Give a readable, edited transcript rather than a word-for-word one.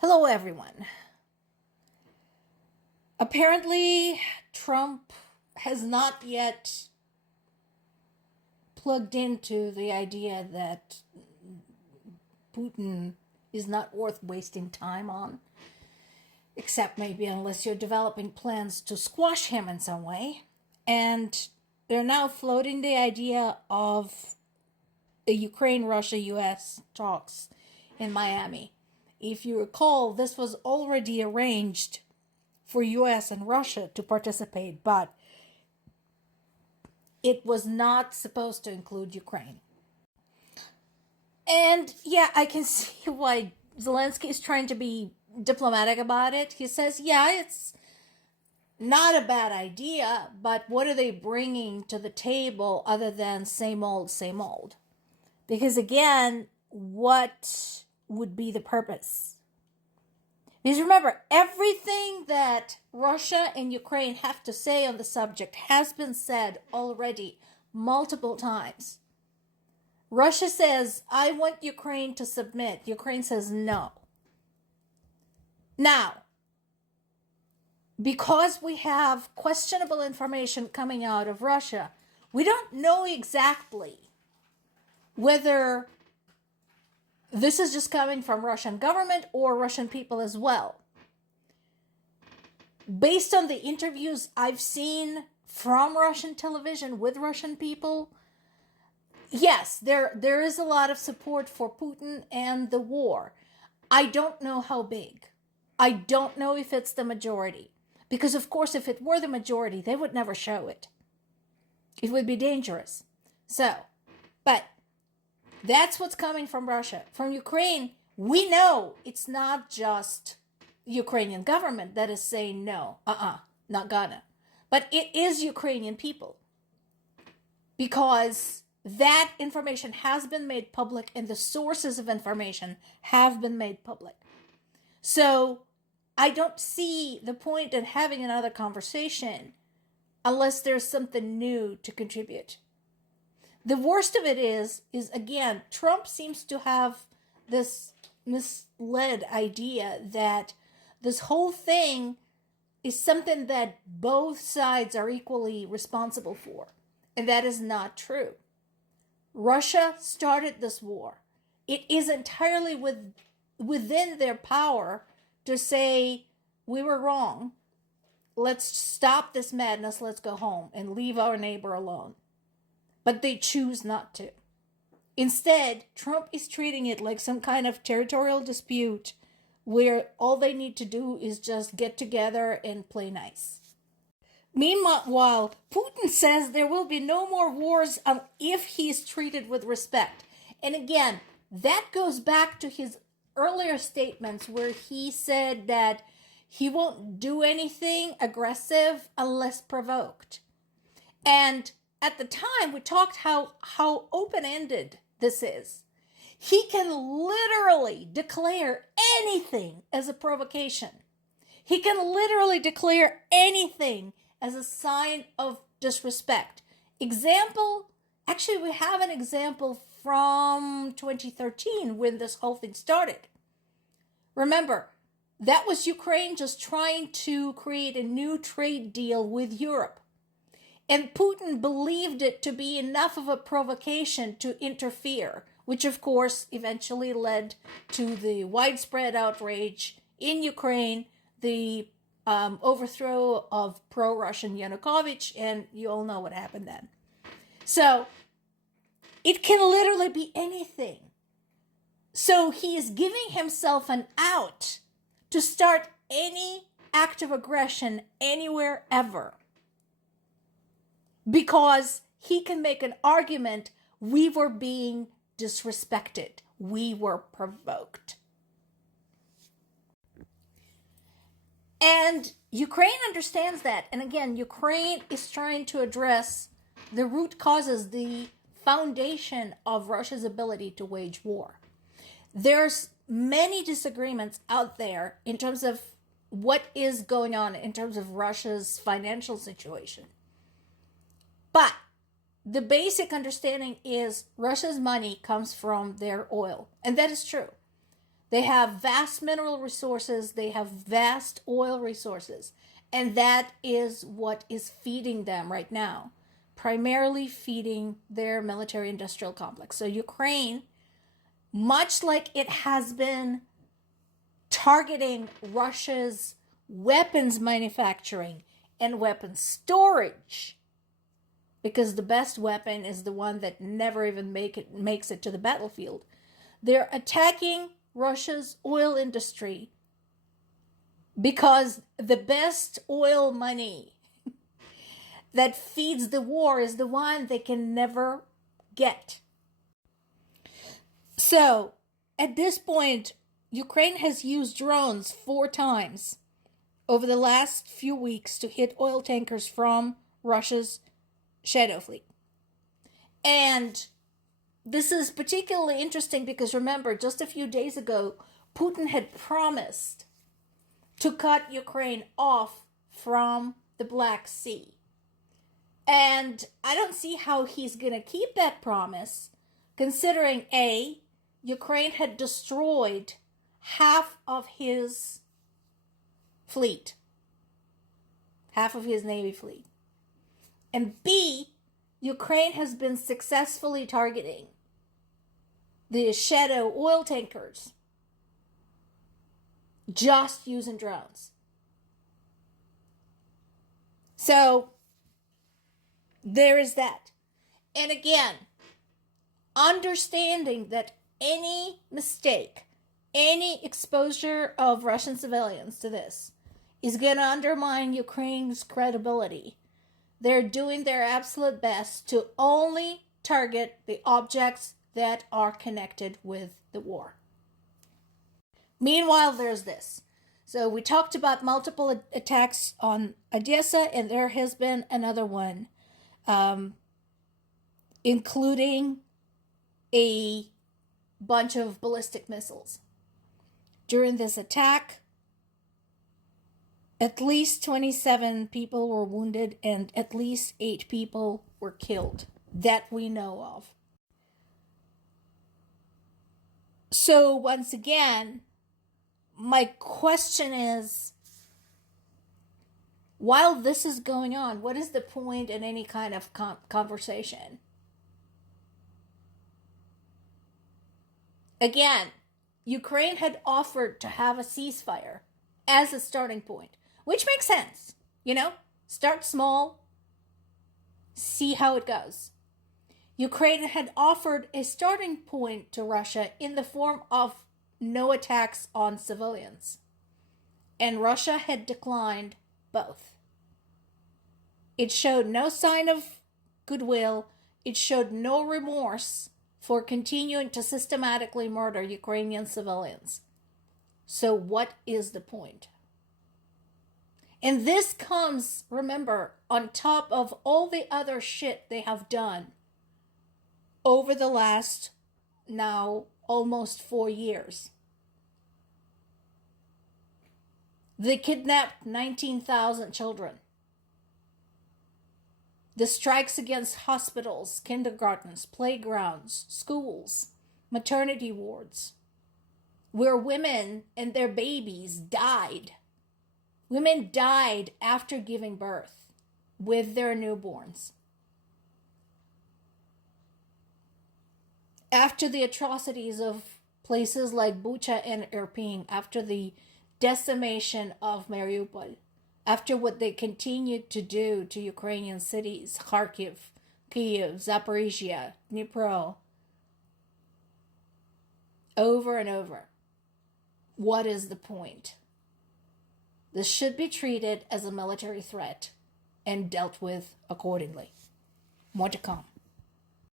Hello, everyone. Apparently, Trump has not yet plugged into the idea that Putin is not worth wasting time on, except maybe unless you're developing plans to squash him in some way. And they're now floating the idea of the Ukraine-Russia-US talks in Miami. If you recall, this was already arranged for US and Russia to participate, but it was not supposed to include Ukraine. And yeah, I can see why Zelensky is trying to be diplomatic about it. He says, yeah, it's not a bad idea, but what are they bringing to the table other than same old, same old? Because again, what would be the purpose? Because remember, everything that Russia and Ukraine have to say on the subject has been said already multiple times. Russia says, I want Ukraine to submit. Ukraine says no. Now, because we have questionable information coming out of Russia, we don't know exactly whether this is just coming from Russian government or Russian people as well. Based on the interviews I've seen from Russian television with Russian people, yes, there is a lot of support for Putin and the war. I don't know how big. I don't know if it's the majority. Because, of course, if it were the majority, they would never show it. It would be dangerous. But that's what's coming from Russia. From Ukraine, we know it's not just the Ukrainian government that is saying no, not gonna. But it is Ukrainian people. Because that information has been made public and the sources of information have been made public. So I don't see the point in having another conversation unless there's something new to contribute. The worst of it is again, Trump seems to have this misled idea that this whole thing is something that both sides are equally responsible for. And that is not true. Russia started this war. It is entirely within their power to say, we were wrong. Let's stop this madness. Let's go home and leave our neighbor alone. But they choose not to. Instead, Trump is treating it like some kind of territorial dispute where all they need to do is just get together and play nice. Meanwhile, Putin says there will be no more wars if he's treated with respect. And again, that goes back to his earlier statements where he said that he won't do anything aggressive unless provoked. And at the time, we talked how open-ended this is. He can literally declare anything as a provocation. He can literally declare anything as a sign of disrespect. Example, actually we have an example from 2013 when this whole thing started. Remember, that was Ukraine just trying to create a new trade deal with Europe. And Putin believed it to be enough of a provocation to interfere, which of course eventually led to the widespread outrage in Ukraine, the overthrow of pro-Russian Yanukovych, and you all know what happened then. So it can literally be anything. So he is giving himself an out to start any act of aggression anywhere ever. Because he can make an argument, we were being disrespected. We were provoked. And Ukraine understands that. And again, Ukraine is trying to address the root causes, the foundation of Russia's ability to wage war. There's many disagreements out there in terms of what is going on in terms of Russia's financial situation. But the basic understanding is Russia's money comes from their oil. And that is true. They have vast mineral resources, they have vast oil resources, and that is what is feeding them right now, primarily feeding their military industrial complex. So Ukraine, much like it has been targeting Russia's weapons manufacturing and weapons storage, because the best weapon is the one that never even makes it to the battlefield. They're attacking Russia's oil industry because the best oil money that feeds the war is the one they can never get. So, at this point, Ukraine has used drones 4 times over the last few weeks to hit oil tankers from Russia's Shadow Fleet. And this is particularly interesting because remember, just a few days ago, Putin had promised to cut Ukraine off from the Black Sea. And I don't see how he's going to keep that promise, considering A, Ukraine had destroyed half of his fleet, half of his Navy fleet. And B, Ukraine has been successfully targeting the shadow oil tankers just using drones. So there is that. And again, understanding that any mistake, any exposure of Russian civilians to this is going to undermine Ukraine's credibility. They're doing their absolute best to only target the objects that are connected with the war. Meanwhile, there's this. So we talked about multiple attacks on Odessa, and there has been another one, including a bunch of ballistic missiles. During this attack, at least 27 people were wounded and at least 8 people were killed that we know of. So once again, my question is, while this is going on, what is the point in any kind of conversation? Again, Ukraine had offered to have a ceasefire as a starting point, which makes sense. You know, start small, see how it goes. Ukraine had offered a starting point to Russia in the form of no attacks on civilians, and Russia had declined both. It showed no sign of goodwill. It showed no remorse for continuing to systematically murder Ukrainian civilians. So what is the point? And this comes, remember, on top of all the other shit they have done over the last now almost 4 years. They kidnapped 19,000 children. The strikes against hospitals, kindergartens, playgrounds, schools, maternity wards, where women and their babies died. Women died after giving birth with their newborns. After the atrocities of places like Bucha and Irpin, after the decimation of Mariupol, after what they continued to do to Ukrainian cities, Kharkiv, Kyiv, Zaporizhia, Dnipro, over and over. What is the point? This should be treated as a military threat and dealt with accordingly. More to come.